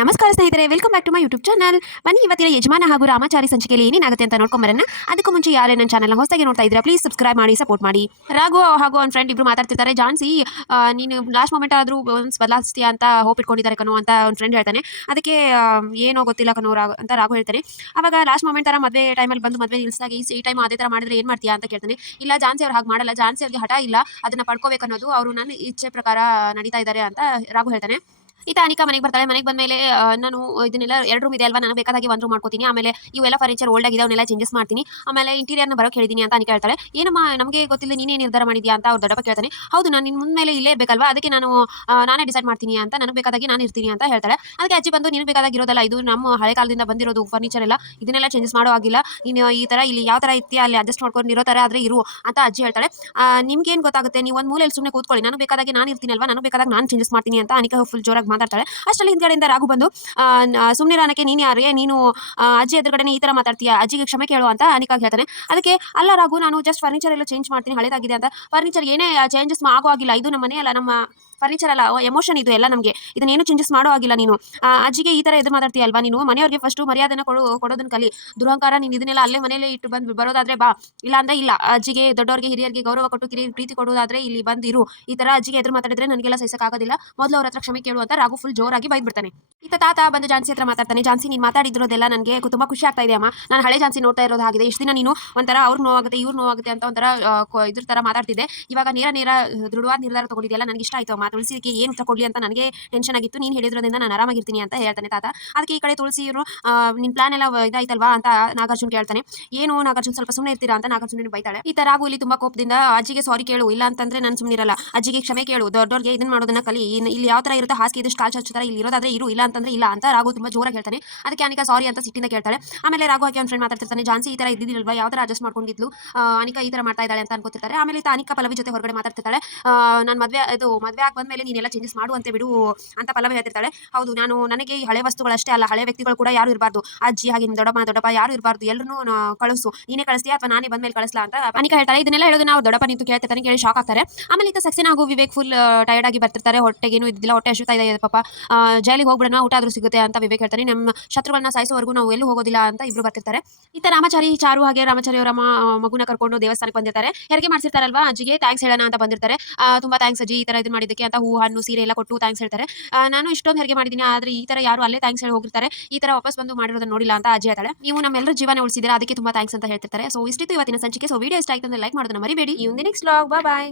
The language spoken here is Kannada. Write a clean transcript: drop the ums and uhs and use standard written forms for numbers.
ನಮಸ್ಕಾರ ಸ್ನೇಹಿತರೆ, welcome back to my YouTube channel. ಬನ್ನಿ ಇವತ್ತಿನ ಯಜಮಾನ ಹಾಗೂ ರಾಮಾಚಾರಿ ಸಂಚಿಕೆಯಲ್ಲಿ ಏನೇನಾಗುತ್ತೆ ಅಂತ ನೋಡ್ಕೊಂಬರೋಣ. ಅದಕ್ಕೂ ಮುಂಚೆ ಯಾರೇ ನನ್ನ ಚಾನಲ್ನ ಹೊಸದಾಗಿ ನೋಡ್ತಾ ಇದ್ದೀರಾ ಪ್ಲೀಸ್ ಸಬ್ಸ್ಕ್ರೈಬ್ ಮಾಡಿ, ಸಪೋರ್ಟ್ ಮಾಡಿ. ರಾಘು ಹಾಗೂ ಅವ್ನ ಫ್ರೆಂಡ್ ಇಬ್ರು ಮಾತಾಡ್ತಿರ್ತಾರೆ. ಜಾನ್ಸಿ ನೀನು ಲಾಸ್ಟ್ ಮೂಮೆಂಟ್ ಆದರೂ ಒಂದು ಬದಲಾಯಿಸ್ತೀಯಾ ಅಂತ ಹೋಪ್ ಇಟ್ಕೊಂಡಿದ್ದಾರೆ ಕಣೋ ಅಂತ ಅವ್ನ ಫ್ರೆಂಡ್ ಹೇಳ್ತಾನೆ. ಅದಕ್ಕೆ ಏನೋ ಗೊತ್ತಿಲ್ಲ ಕಣೋ ಅಂತ ರಾಘು ಹೇಳ್ತಾನೆ. ಅವಾಗ ಲಾಸ್ಟ್ ಮೂಮೆಂಟ್ ಥರ ಮದುವೆ ಟೈಮಲ್ಲಿ ಬಂದು ಮದುವೆ ನಿಲ್ಲಿಸಿದಾಗ ಈ ಟೈಮ್ ಅದೇ ಥರ ಮಾಡಿದ್ರೆ ಏನು ಮಾಡ್ತೀಯಾ ಅಂತ ಕೇಳ್ತಾನೆ. ಇಲ್ಲ, ಜಾನ್ಸಿ ಅವ್ರು ಹಾಗೆ ಮಾಡಲ್ಲ, ಜಾನ್ಸಿ ಅವ್ರಿಗೆ ಹಠ ಇಲ್ಲ, ಅದನ್ನು ಪಡ್ಕೋಬೇಕು ಅನ್ನೋದು, ಅವರು ನನ್ನ ಇಚ್ಛೆ ಪ್ರಕಾರ ನಡೀತಾ ಇದ್ದಾರೆ ಅಂತ ರಾಘು ಹೇಳ್ತಾನೆ. ಈತ ಅನಿಕಾ ಮನೆಗೆ ಬರ್ತಾಳೆ. ಮನೆಗೆ ಬಂದಮೇಲೆ ನಾನು ಇದನ್ನೆಲ್ಲ 2 ರೂಮ್ ಇದೆ ಅಲ್ವಾ, ನಾನು ಬೇಕಾದಾಗಿ 1 ರೂಮ್ ಮಾಡ್ಕೋತೀನಿ. ಆಮೇಲೆ ಇವೆಲ್ಲ ಫರ್ನಿಚರ್ ಓಲ್ಡ್ ಆಗಿದೆ, ಅವನ್ನೆಲ್ಲ ಚೇಂಜಸ್ ಮಾಡ್ತೀನಿ. ಆಮೇಲೆ ಇಂಟೀರಿಯರ್ನ ಬರೋಕೆ ಹೇಳಿದ್ದೀನಿ ಅಂತ ಅನಿಕಾ ಹೇಳ್ತಾಳೆ. ಏನಮ್ಮ ನಮಗೆ ಗೊತ್ತಿಲ್ಲ, ನೀನೇ ನಿರ್ಧಾರ ಮಾಡಿದ್ಯಾ ಅಂತ ಅವ್ರ ದೊಡ್ಡಪ್ಪ ಕೇಳ್ತಾನೆ. ಹೌದು, ನಾನು ನಿನ್ನ ಮುಂದ್ಮೇಲೆ ಇಲ್ಲೇ ಇರಬೇಕಲ್ವಾ, ಅದಕ್ಕೆ ನಾನೇ ಡಿಸೈಡ್ ಮಾಡ್ತೀನಿ ಅಂತ, ನನಗೆ ಬೇಕಾದಾಗಿ ನಾನು ಇರ್ತೀನಿ ಅಂತ ಹೇಳ್ತಾಳೆ. ಅದಕ್ಕೆ ಅಜ್ಜಿ ಬಂದು ನಿನಗೆ ಬೇಕಾದಾಗಿ ಇರೋದಲ್ಲ, ಇದು ನಮ್ಮ ಹಳೆ ಕಾಲದಿಂದ ಬಂದಿರೋದು ಫರ್ನಿಚರ್ ಎಲ್ಲ, ಇದನ್ನೆಲ್ಲ ಚೇಂಜಸ್ ಮಾಡೋ ಆಗಿಲ್ಲ. ನೀನು ಈ ಥರ ಇಲ್ಲಿ ಯಾವ ಥರ ಇರ್ತೀಯ ಅಲ್ಲಿ ಅಡ್ಜಸ್ಟ್ ಮಾಡ್ಕೊಂಡು ಇರೋ ಥರ ಆದರೆ ಇರು ಅಂತ ಅಜ್ಜಿ ಹೇಳ್ತಾಳೆ. ನಿಮ್ಗೇನು ಗೊತ್ತಾಗುತ್ತೆ, ನೀವು ಒಂದು ಮೂಲೆಯಲ್ಲಿ ಸುಮ್ಮನೆ ಕೂತ್ಕೊಳ್ಳಿ, ನಾನು ಬೇಕಾದಾಗಿ ನಾನು ಇರ್ತೀನಲ್ವಾ, ನಾನು ಬೇಕಾದಾಗ ನಾನು ಚೇಂಜಸ್ ಮಾಡ್ತೀನಿ ಅಂತ ಅನಿಕಾ ಫುಲ್ ಜೋರಾಗಿ ಮಾತಾಡ್ತಾಳೆ. ಅಷ್ಟರಲ್ಲಿ ಹಿಂದ್ಗಡೆಯಿಂದ ರಾಘು ಬಂದು ಸುಮ್ನಿರಾನಕ್ಕೆ ನೀನು ಯಾರೇ, ನೀನು ಅಜ್ಜಿ ಎದುರುಗಡೆನೆ ಈ ಥರ ಮಾತಾಡ್ತೀಯಾ, ಅಜ್ಜಿಗೆ ಕ್ಷಮೆ ಕೇಳು ಅಂತ ಅನಿಕಾಗೆ ಹೇಳ್ತಾನೆ. ಅದಕ್ಕೆ ಅಲ್ಲ ರಾಘು, ನಾನು ಜಸ್ಟ್ ಫರ್ನಿಚರ್ ಎಲ್ಲ ಚೇಂಜ್ ಮಾಡ್ತೀನಿ, ಹಳೇದಾಗಿದೆ ಅಂತ. ಫರ್ನಿಚರ್ ಏನೇ ಚೇಂಜಸ್ ಆಗೋ ಆಗಿಲ್ಲ, ಇದು ನಮ್ಮ ಮನೆ ಅಲ್ಲ, ನಮ್ಮ ಫರ್ನಿಚರ್ ಅಲ್ಲ, ಎಮೋಷನ್ ಇದು ಎಲ್ಲ ನಮಗೆ, ಇದನ್ನೇನು ಚೇಂಜಸ್ ಮಾಡೋ ಆಗಿಲ್ಲ. ನೀನು ಅಜ್ಜಿಗೆ ಈ ಥರ ಎದುರು ಮಾತಾಡ್ತೀಯ ಅಲ್ವಾ, ನೀನು ಮನೆಯವ್ರಿಗೆ ಫಸ್ಟು ಮರ್ಯಾದೆನ ಕೊಡೋದನ್ನ ಕಲಿ. ದುರಹಂಕಾರ ನೀನು ಇದನ್ನೆಲ್ಲ ಅಲ್ಲೇ ಮನೇಲೆ ಇಟ್ಟು ಬಂದು ಬರೋದಾದ್ರೆ ಬಾ, ಇಲ್ಲ ಅಂದ್ರೆ ಇಲ್ಲ. ಅಜ್ಜಿಗೆ, ದೊಡ್ಡವರಿಗೆ, ಹಿರಿಯರಿಗೆ ಗೌರವ ಕೊಟ್ಟು ಪ್ರೀತಿ ಕೊಡೋದಾದ್ರೆ ಇಲ್ಲಿ ಬಂದಿರು. ಈ ಥರ ಅಜ್ಜಿಗೆ ಎದುರು ಮಾತಾಡಿದ್ರೆ ನನಗೆಲ್ಲ ಸಹಿಸಕ್ಕಾಗೋದಿಲ್ಲ, ಮೊದಲು ಅವ್ರ ಹತ್ರ ಕ್ಷಮೆ ಕೇಳು ಅಂತ ರಾಘು ಫುಲ್ ಜೋರಾಗಿ ಬೈದ್ಬಿಡ್ತಾನೆ. ಈತ ತಾತ ಬಂದು ಜಾನ್ಸಿ ಹತ್ರ ಮಾತಾಡ್ತಾನೆ. ಜಾನ್ಸಿ, ನೀನು ಮಾತಾಡಿದ್ರೋದೆಲ್ಲ ನನಗೆ ತುಂಬ ಖುಷಿ ಆಗ್ತಾ ಇದೆ ಅಮ್ಮ, ನಾನು ಹಳೆ ಜಾನ್ಸಿ ನೋಡ್ತಾ ಇರೋದು ಆಗಿದೆ. ಇಷ್ಟು ದಿನ ನೀನು ಒಂಥರ ಅವ್ರಿಗೆ ನೋವಾಗುತ್ತೆ ಇವ್ರು ನೋವಾಗುತ್ತೆ ಅಂತ ಒಂಥರ ಇದ್ರ ಥರ ಮಾತಾಡ್ತಿದ್ದೆ, ಇವಾಗ ನೇರ ದೃಢವಾದ ನಿರ್ಧಾರ ತಗೊಂಡಿದೆಯಲ್ಲ, ನನಗೆ ಇಷ್ಟ ಆಯಿತು ಅಮ್ಮ. ತುಳಸಿಗೆ ಏನು ತಗೊಳ್ಳಿ ಅಂತ ನನಗೆ ಟೆನ್ಷನ್ ಆಗಿತ್ತು, ನೀನು ಹೇಳಿದ್ರಿಂದ ನಾನು ಆರಾಮಾಗಿರ್ತೀನಿ ಅಂತ ಹೇಳ್ತಾನೆ ತಾತ. ಅದಕ್ಕೆ ಈ ಕಡೆ ತುಳಸಿ ಇವರು ನಿನ್ನ ಪ್ಲಾನ್ ಎಲ್ಲ ಇದಾಯ್ತಲ್ವಾ ಅಂತ ನಾಗಾರ್ಜುನ್ ಕೇಳ್ತಾನೆ. ಏನು ನಾಗಾರ್ಜುನ್, ಸ್ವಲ್ಪ ಸುಮ್ಮನೆ ಇರ್ತೀರಾ ಅಂತ ನಾಗಾರ್ಜುನ್ ಬೈತಾಳೆ. ಈ ತರ ರಾಘು ಇಲ್ಲಿ ತುಂಬಾ ಕೋಪದಿಂದ ಅಜ್ಜಿಗೆ ಸಾರಿ ಕೇಳು, ಇಲ್ಲ ಅಂತಂದ್ರೆ ನಾನು ಸುಮ್ಮನಿರಲ್ಲ, ಅಜ್ಜಿಗೆ ಕ್ಷಮೆ ಕೇಳು, ದೊಡ್ಡವ್ರಿಗೆ ಇದನ್ನ ಮಾಡೋದನ್ನ ಕಲಿ, ಇಲ್ಲಿ ಯಾವ ತರ ಇರುತ್ತೆ ಹಾಸಿಗೆ ಇದಷ್ಟು ಕಾಲ್ ಹಚ್ಚುತ್ತಾರೆ, ಇಲ್ಲಿ ಇರೋದಾದ್ರೆ ಇರು, ಇಲ್ಲ ಅಂತಂದ್ರೆ ಇಲ್ಲ ಅಂತ ರಾಘು ತುಂಬಾ ಜೋರಾಗಿ ಹೇಳ್ತಾನೆ. ಅದಕ್ಕೆ ಅನಿಕಾ ಸಾರಿ ಅಂತ ಸಿಟ್ಟಿಂದ ಕೇಳ್ತಾಳೆ. ಆಮೇಲೆ ರಾಘು ಹಾಕಿ ಅವ್ನ ಫ್ರೆಂಡ್ ಮಾತಾಡ್ತಿರ್ತಾನೆ. ಜಾನ್ಸಿ ಈ ತರ ಇದ್ದಿದ್ದಿಲ್ವಾ, ಯಾವ ತರ ಅಡ್ಜಸ್ಟ್ ಮಾಡ್ಕೊಂಡಿದ್ಲು, ಅನಿಕಾ ಈ ತರ ಮಾಡ್ತಾ ಇದ್ದಾಳೆ ಅಂತ ಅನ್ಕೋತಿರ್ತಾರೆ. ಆಮೇಲೆ ಅನಿಕಾ ಪಲ್ಲವಿ ಜೊತೆ ಹೊರಗಡೆ ಮಾತಾಡ್ತಿರ್ತಾಳೆ. ನಾನು ಮದುವೆ ಆಗಿ ಬಂದ್ಮೇಲೆ ನೀನೆಲ್ಲ ಚೇಂಜಸ್ ಮಾಡು ಅಂತ ಬಿಡು ಅಂತ ಪಲ್ಲವಿ ಹೇಳ್ತಿರ್ತಾಳೆ. ಹೌದು, ನನಗೆ ಈ ಹಳೆ ವಸ್ತುಗಳಷ್ಟೇ ಅಲ್ಲ, ಹಳೆ ವ್ಯಕ್ತಿಗಳು ಕೂಡ ಯಾರು ಇರಬಾರ್ದು, ಅಜ್ಜಿ ಹಾಗೆ ದೊಡ್ಡಪ್ಪ ಯಾರು ಇರಬಾರ್ದು, ಎಲ್ಲರೂ ಕಳಿಸು, ನೀನೇ ಕಳಿಸ್ತೀಯಾ ಅಥವಾ ನಾನೇ ಬಂದ್ಮೇಲೆ ಕಳಿಸ್ಲಾ ಅಂತ ಅನಿಕಾ ಹೇಳ್ತಾಳೆ. ಇದನ್ನೆಲ್ಲ ಹೇಳೋದು ನಾವು ದೊಡ್ಡಪ್ಪ ನಿಂತು ಕೇಳ್ತಿರ್ತಾನೆ, ಕೇಳಿ ಶಾಕ್ ಆಗ್ತಾರೆ. ಆಮೇಲೆ ಈತ ಸಕ್ಸೇನಾ ಹಾಗೂ ವಿವೇಕ್ ಫುಲ್ ಟೈರ್ಡ್ ಆಗಿ ಬರ್ತಿರ್ತಾರೆ. ಹೊಟ್ಟೆಗೇನು ಇದ್ದಿಲ್ಲ, ಹೊಟ್ಟೆ ಹಸಿತಾ ಇದೆ ಪಾಪ, ಜೈಲಿಗೆ ಹೋಗ್ಬಿಡೋಣ, ಊಟ ಆದ್ರೂ ಸಿಗುತ್ತೆ ಅಂತ ವಿವೇಕ್ ಹೇಳ್ತಾನೆ. ನಮ್ಮ ಶತ್ರುಗಳನ್ನ ಸಾಯಿಸೋವರೆಗೂ ನಾವು ಎಲ್ಲೂ ಹೋಗೋದಿಲ್ಲ ಅಂತ ಇಬ್ರು ಬರ್ತಿರ್ತಾರೆ. ಈತ ರಾಮಾಚಾರಿ, ಚಾರು ಹಾಗೆ ರಾಮಾಚಾರಿ ಅವರ ಮಗುನ ಕರ್ಕೊಂಡು ದೇವಸ್ಥಾನಕ್ಕೆ ಬಂದಿರ್ತಾರೆ. ಹೆರಿಗೆ ಮಾಡ್ಸಿರ್ತಾರಲ್ವಾ, ಅಜ್ಜಿಗೆ ಥ್ಯಾಂಕ್ಸ್ ಹೇಳೋಣ ಅಂತ ಬಂದಿರ್ತಾರೆ. ತುಂಬಾ ಥ್ಯಾಂಕ್ಸ್ ಅಜ್ಜಿ, ಈ ತರ ಇದು ಮಾಡಿದ್ದಕ್ಕೆ ಅಂತ ಹೂ ಹಣ್ಣು ಸೀರೆ ಎಲ್ಲ ಕೊಟ್ಟು ಥ್ಯಾಂಕ್ಸ್ ಹೇಳ್ತಾರೆ. ನಾನು ಇಷ್ಟೊಂದು ಹೆರಿಗೆ ಮಾಡಿದ್ದೀನಿ, ಆದ್ರೆ ಈ ತರ ಯಾರು ಅಲ್ಲೇ ಥ್ಯಾಂಕ್ಸ್ ಹೇಳಿ ಹೋಗಿರ್ತಾರೆ, ಈ ತರ ವಾಪಸ್ ಬಂದು ಮಾಡಿರೋದನ್ನ ನೋಡಿಲ್ಲ ಅಂತ ಅಜ್ಜಿ ಹೇಳ್ತಾಳೆ. ನೀವು ನಮ್ಮೆಲ್ಲರ ಜೀವನ ಉಳಿಸಿದ್ದೀರಾ, ಅದಕ್ಕೆ ತುಂಬಾ ಥ್ಯಾಂಕ್ಸ್ ಅಂತ ಹೇಳ್ತಿರ್ತಾರೆ. ಸೊ ಇಷ್ಟಿತ್ತು ಇವತ್ತಿನ ಸಂಚಿಕೆ. ಸೊ ವಿಡಿಯೋ ಇಷ್ಟ ಆಯ್ತು ಅಂದ್ರೆ ಲೈಕ್ ಮಾಡೋದನ್ನ ಮರಿಬೇಡಿ. ಈ ಒಂದು ನೆಕ್ಸ್ಟ್ ವ್ಲಾಗ್, ಬಾಯ್.